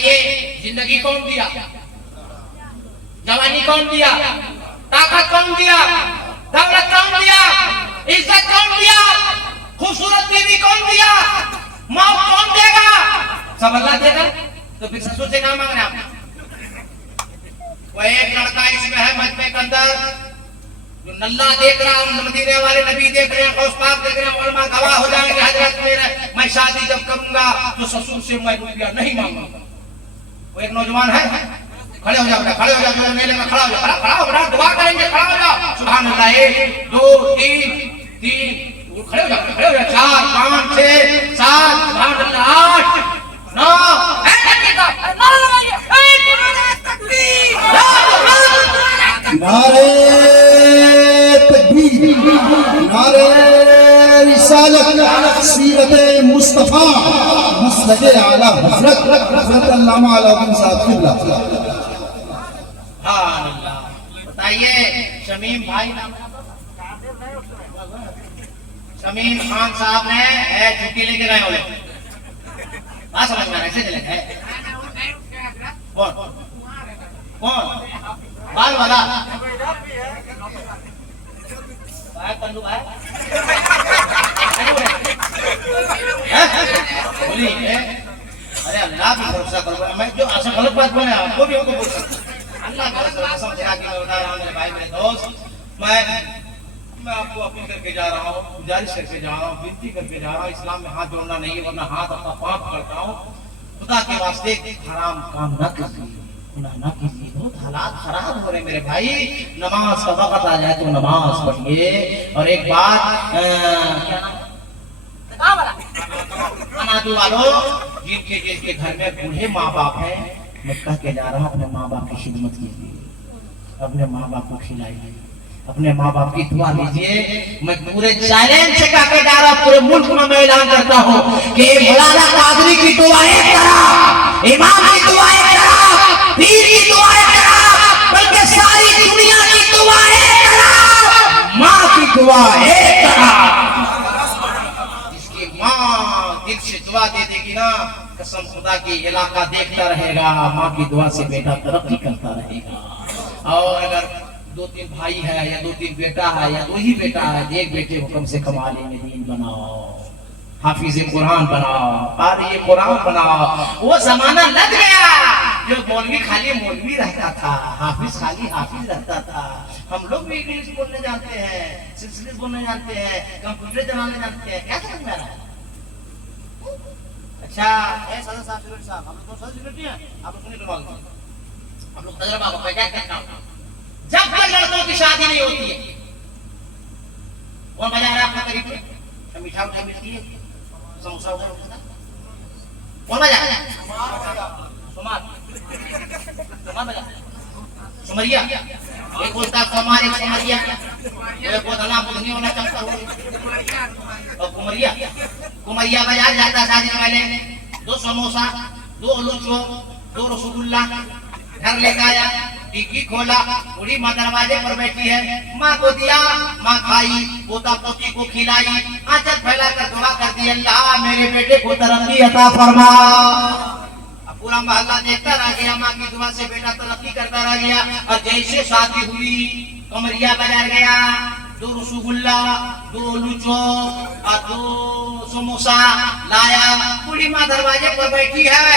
बताइए जिंदगी कौन दिया, जवानी कौन दिया, ताकत कौन दिया, दौलत कौन दिया, इज्जत कौन दिया, खूबसूरत बीवी कौन दिया, मौत कौन देगा? सब अल्लाह देगा। तो फिर ससुर से क्या मांग रहे आप? वो एक लड़का इसमें है मजमे के अंदर जो नल्ला देख रहा हूँ, मदीने वाले नबी देख रहे हैं, गौस पाक देख रहे हैं, उलमा गवाह हो जाएंगे हजरत मेरे, मैं शादी जब करूंगा तो ससुर से मैं रुपया नहीं मांगूंगा। वो एक नौजवान है, खड़े हो जाओ, खड़े हो जाओ, मेले में खड़ा हो जाओ, खड़ा हो जाओ, दुआ करेंगे, खड़ा हो जाओ, सुभान अल्लाह। 1 2 3 खड़े हो जाओ, खड़े हो जाओ, 4 5 6 7 सुभान अल्लाह 8 9 नारे तकबीर, नारे रिसालत, सीरत मुस्तफा, मसलक आला हजरत अल्लामा अलौद्दीन साहब क़िबला। हाँ अल्लाह। बताइए शमीम भाई, शमीम खान साहब ने छुट्टी लेके गए हो, बात समझ में ऐसे चले गए। कौन कौन बाल वाला भाई पंडू भाई बोलिए। अरे अल्लाह की भरोसा करो, मैं जो ऐसा गलत बात बोले आपको भी हमको बोल सकते, अल्लाह गलत समझा के मैं बता रहा हूँ मेरे भाई मेरे दोस्त। मैं आपको अपील करके जा रहा हूँ, गुजारिश करके जा रहा हूँ, विनती करके जा रहा हूँ, इस्लाम में हाथ जोड़ना नहीं है, वरना हाथ अपना पाप करता हूँ। खुदा के वास्ते हराम काम न कीजिए, गुनाह न कीजिए। बहुत हालात खराब हो रहे मेरे भाई, नमाज का वक्त आ जाए तो नमाज पढ़िए। और एक बात क्या नाम अनादू वालों, जिनके घर में बूढ़े माँ बाप है, मैं कह के जा रहा हूँ अपने माँ बाप की खिदमत कीजिए, अपने माँ बाप को खिलाइए, अपने माँ बाप की दुआ लीजिए। मैं पूरे चैलेंज से कह के जा रहा हूँ, पूरे मुल्क में मैं ऐलान करता हूँ कि मौलाना कादरी की दुआएं करा, इमाम की दुआएं करा, पीर की दुआएं करा, बल्कि सारी दुनिया की दुआएं करा, माँ की दुआएं करा। इसकी माँ दिल से दुआ दे देगी ना, कसम खुदा की इलाका देखता रहेगा, माँ की दुआ से बेटा तरक्की करता रहेगा। और अगर 2-3 भाई है या 2-3 बेटा है या 2 ही बेटा है, एक बेटे को कम से कम आलिम दीन बनाओ, हाफिज कुरान बनाओ, कारी कुरान बनाओ। वो जमाना लग गया जो मौलवी खाली मौलवी रहता था, हाफिज खाली हाफिज रहता था। हम लोग भी इंग्लिश बोलने जानते हैं, संस्कृत बोलने जानते हैं, कंप्यूटर चलाने जानते हैं, क्या समझ में आ रहा है? अच्छा सदर साहब हम लोग तो सेलिब्रिटी हैं, आप लोग सुनिए, हम लोग तजर्बा को क्या कहता हूं, जब तक लड़कों की शादी नहीं होती है, कौन बजा रहा है आपका करीब में? मीठा उठा मिलती है, समोसा उठा मिलता है, कौन बजा रहा है? सुमार बजा, सुमरिया, एक बोलता कुमार, एक सुमरिया, एक बोलता ना बुधनी होना चाहता हो, और कुमरिया बाजार जाता शादी से पहले, 2 समोसा, 2 लुचो, 2 रसगुल्ला घर लेकर आया, डिग्गी खोला, बूढ़ी माँ दरवाजे पर बैठी है, माँ को दिया, माँ खाई, पोता पोती को खिलाई, आंचल फैला कर दुआ कर दी, अल्लाह मेरे बेटे को तरक्की अता फरमा। अब पूरा मोहल्ला देखता रह गया, माँ की दुआ से बेटा तरक्की करता रह गया। और जैसे शादी हुई, कमरिया बाजार गया, 2 रसगुल्ला, 2 लुचो और 2 समोसा लाया, बूढ़ी माँ दरवाजे पर बैठी है,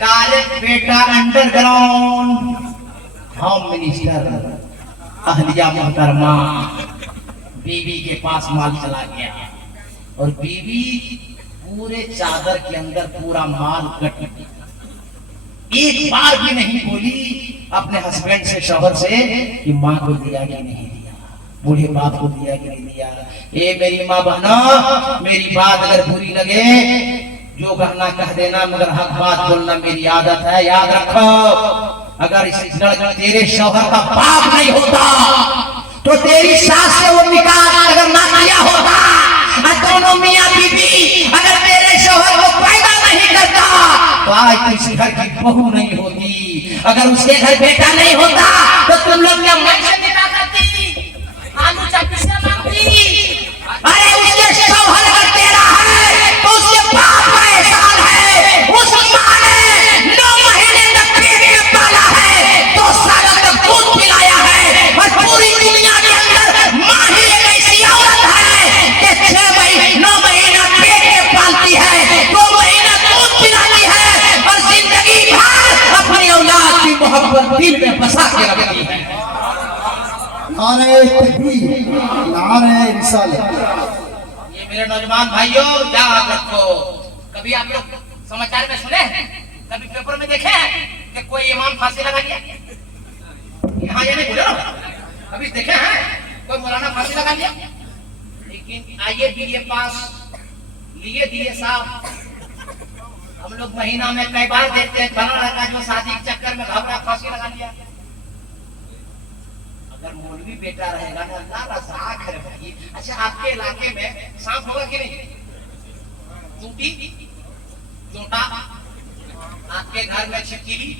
डायरेक्ट बेटा अंडरग्राउंड होम मिनिस्टर अहलिया मोहतरमा बीवी के पास माल चला गया, और बीवी पूरे चादर के अंदर पूरा माल कट, एक बार भी नहीं बोली अपने हस्बैंड से, शौहर से कि माँ को दिया कि नहीं दिया, बूढ़े बाप को दिया कि नहीं दिया। ए मेरी माँ बहना, मेरी बात अगर बुरी लगे जो कहना कह देना, मगर हक बात बोलना मेरी आदत है, याद रखो। अगर इस लड़का तेरे शौहर का बाप नहीं होता तो तेरी सास से वो निकाह अगर ना किया होता, दोनों मियां बीबी अगर तेरे शौहर को पैदा नहीं करता तो आज तो इस घर की बहू नहीं होती, अगर उसके घर बेटा नहीं होता तो तुम लोग क्या मन से निकाह करती, आलू चटनी से मांगती। अरे उसके शौहर अगर तेरा है तो उसके बाप का एहसान है, उस मां ने 9 महीने नारे तकबीर, नारे रिसालत। ये मेरे नौजवान भाइयों याद रखो, कभी आप लोग समाचार में सुने हैं, कभी पेपर में देखे हैं कि कोई इमाम फांसी लगा लिया? यहाँ ये नहीं बोले ना, कभी देखे हैं कोई मौलाना फांसी लगा लिया? लेकिन आइए बीए पास लिए दिए साहब, हम लोग महीना में कई बार देखते हैं फला लड़का जो शादी के चक्कर में घबरा फांसी लगा लिया। अगर मौलवी बेटा रहेगा ना, अल्लाह रज़ाक है भाई। अच्छा, आपके इलाके में सांप होगा कि नहीं? चूंटी, चोटा, आपके घर में छिपकली,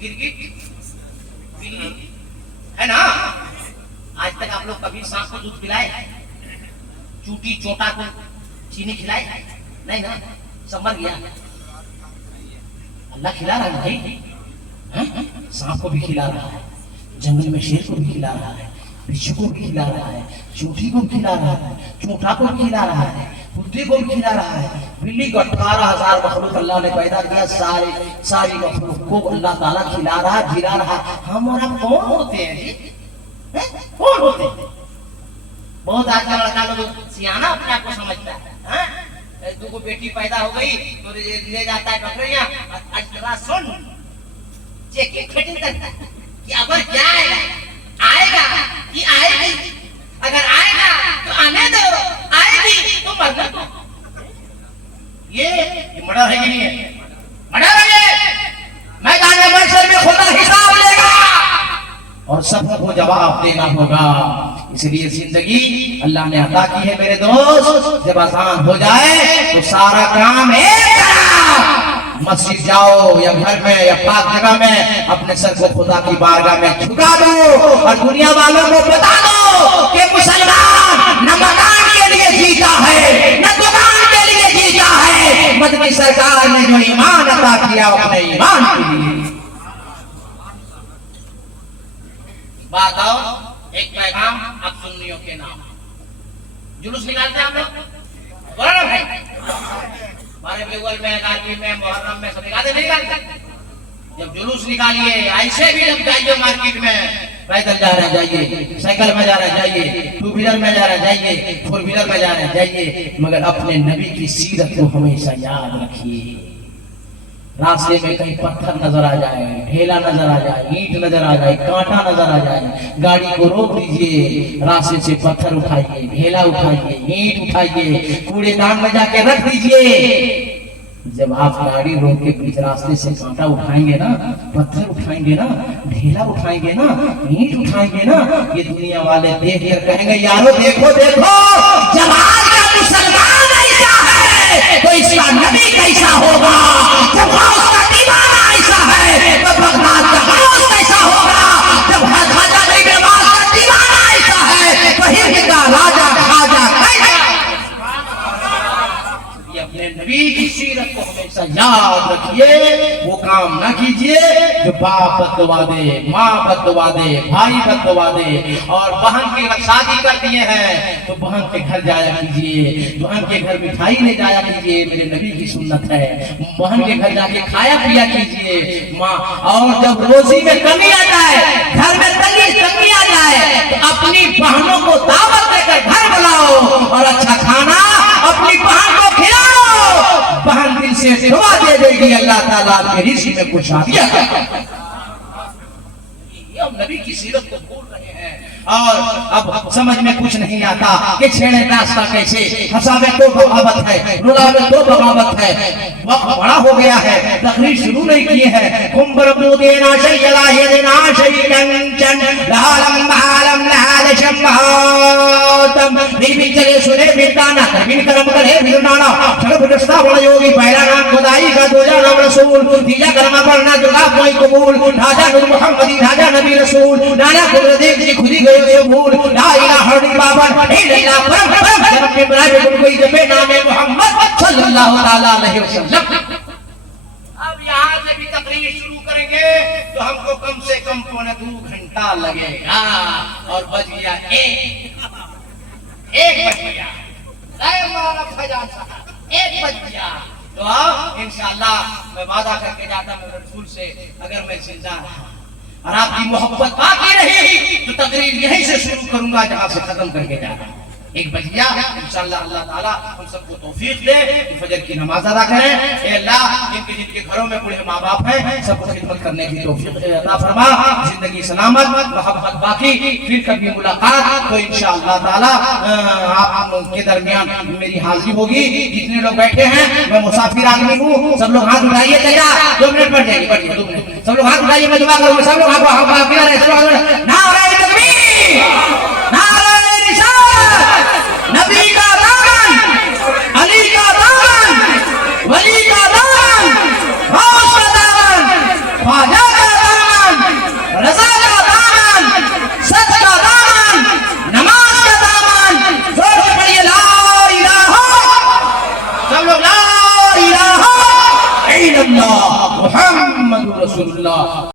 गिरगिट, बिल्ली है ना? आज तक आप लोग कभी सांप को दूध पिलाए? चूंटी चोटा को चीनी खिलाए? नहीं ना, सब मर गया। अल्लाह खिला रहा है भाई, सांप को भी खिला रहा है, जंगल में शेर को भी खिला रहा है, बिच्छू को भी खिला रहा है, चूंटी को भी खिला रहा है, चूंटा को भी खिला रहा है, कुत्ते को भी खिला रहा है, बिल्ली को 18,000 मखलूक अल्लाह ने पैदा किया, सारी मखलूक को अल्लाह ताला खिला रहा है, खिला रहा है। हम और आप कौन होते हैं जी? कौन होते हैं? बहुत आजकल लड़का लोग सियाना अपने आप को समझता है। दो को बेटी पैदा हो गई तो ले जाता है डॉक्टर यहाँ, अल्ट्रासाउंड चेकिंग फिटिंग करता है कि अगर क्या आएगा आएगा कि आएगी, अगर आएगा तो आने दो, आएगी तो मरना दो। ये मर्डर है कि नहीं है? मर्डर है ये। मैदान महशर में खुदा हिसाब लेगा और सबको जवाब देना होगा। इसलिए जिंदगी अल्लाह ने अता की है मेरे दोस्त, जब आसान हो जाए तो सारा काम एक मस्जिद जाओ या घर में या पाक जगह में अपने सर को खुदा की बारगाह में झुका दो और दुनिया वालों को बता दो कि मुसलमान न मकान के लिए जीता है न दुकान के लिए जीता है, मदनी सरकार ने जो ईमान अता किया अपने ईमान के लिए। बात आओ एक पैगाम आप सुन्नियों के नाम, जुलूस निकालते हैं हम लोग, बोलो ना भाई, हमारे बेवल में, गाजी में, मुहर्रम में सब निकालते नहीं निकालते? जब जुलूस निकालिए, ऐसे भी जब जाइए मार्केट में, पैदल जा रहे जाइए, साइकिल में जा रहे जाइए, टू व्हीलर में जा रहे जाइए, फोर व्हीलर में जा रहे जाइए, मगर अपने नबी की सीरत को हमेशा याद रखिए। रास्ते में कहीं पत्थर नजर आ जाए, ढेला नजर आ जाए, ईंट नजर आ जाए, कांटा नजर आ जाए, गाड़ी को रोक दीजिए, रास्ते से पत्थर उठाइए, ढेला उठाइए, ईंट उठाइए, कूड़ेदान में जाके रख दीजिए। जब आप गाड़ी रोक के बीच रास्ते से कांटा उठाएंगे ना, पत्थर उठाएंगे ना, ढेला उठाएंगे ना, ईंट उठाएंगे ना, ये दुनिया वाले देख कर कहेंगे यारो देखो देखो जमाल का मुसलमान ऐसा है तो इसका नबी कैसा होगा, जब उसका दीवाना ऐसा है तो बगदाद का गौस कैसा होगा, जब खाजा नहीं बेबास का दीवाना ऐसा है तो हिंद का राजा खाजा कैसा। ये अपने नबी की सीरत को हमेशा याद रखिए, वो काम ना कीजिए जो बाप बददुआ दे, माँ बददुआ दे, भाई बददुआ दे। और बहन की शादी कर दिए हैं तो बहन के घर जाया कीजिए, बहन के घर मिठाई ले जाया कीजिए, मेरे नबी की सुन्नत है। बहन के घर जाके खाया पिया कीजिए माँ। और जब रोजी में कमी आ जाए, घर में तंगी आ जाए तो अपनी बहनों को दावत देकर घर बुलाओ और अच्छा खाना अपनी बहन को खिलाओ, बहन दिल से दुआ दे देगी, अल्लाह ताला के रिज़्क़ में कुछ आ दिया। हम नबी की सीरत को भूल रहे हैं और अब समझ में कुछ नहीं आता कि छेड़े रास्ता कैसे, हंसावे तो बगावत है, रुलावे तो बगावत है। वक्त बड़ा हो गया है, तकरीर शुरू नहीं किए हैं। कुंबर देना शैला ये देना शैलन लालम बालम लाल शम्मातम बीबी चले सुने बिरदाना बिन करम करे बिरदाना सर्व दस्ता बड़ा योगी पहला नाम खुदाई का दूजा नाम रसूल, तीजा कलमा पढ़ना दुआ कोई कबूल, राजा नूर मोहम्मदी राजा नबी रसूल, नाना कुदरत जी खुदी गए ये भूल, ला इलाहा इल्लल्लाह इल्लल्लाह परम जन्नत में बनाए कोई जपे नाम मोहम्मद सल्लल्लाहु अलैहि वसल्लम। अब यहाँ से भी तकरीर शुरू करेंगे तो हमको कम से कम 2 घंटा लगेगा और बज गया एक बज गया, एक बज गया। तो अब इंशाअल्लाह मैं वादा करके जाता हूँ रसूल से, अगर मैं जिंदा रहा और आपकी मोहब्बत बाकी रही तो तकरीर यहीं से शुरू करूंगा जहां से खत्म करके जा रहा हूं। एक बजिया इंशाअल्लाह अल्लाह ताला हम सबको तौफीक दे कि फजर की नमाज अदा करें। ए अल्लाह जिनके जिनके घरों में बूढ़े माँ बाप हैं सबको खिदमत करने की तौफीक अता फरमा, जिंदगी सलामत मोहब्बत बाकी, फिर कभी मुलाकात तो इंशाअल्लाह ताला आपके दरमियान मेरी हाजिरी होगी। जितने लोग बैठे हैं मैं मुसाफिर आदमी हूँ, सब लोग हाथ उठाइए, चला 2 मिनट बढ़ जाएंगे, बढ़िए 2 मिनट, सब लोग हाथ उठाइए, मैं दुआ करूंगा, सब लोग हाथ नारे तकबीर, नारे रिसालत, नबी का दामन, अली का दामन, वली का दामन, गौस का दामन, ख्वाजा का दामन, रज़ा का दामन, सच का दामन, नमाज का दामन, जोर से पढ़िए ला इलाहा, सब लोग ला इलाहा इल्लल्लाह मुहम्मदुर रसूलुल्लाह।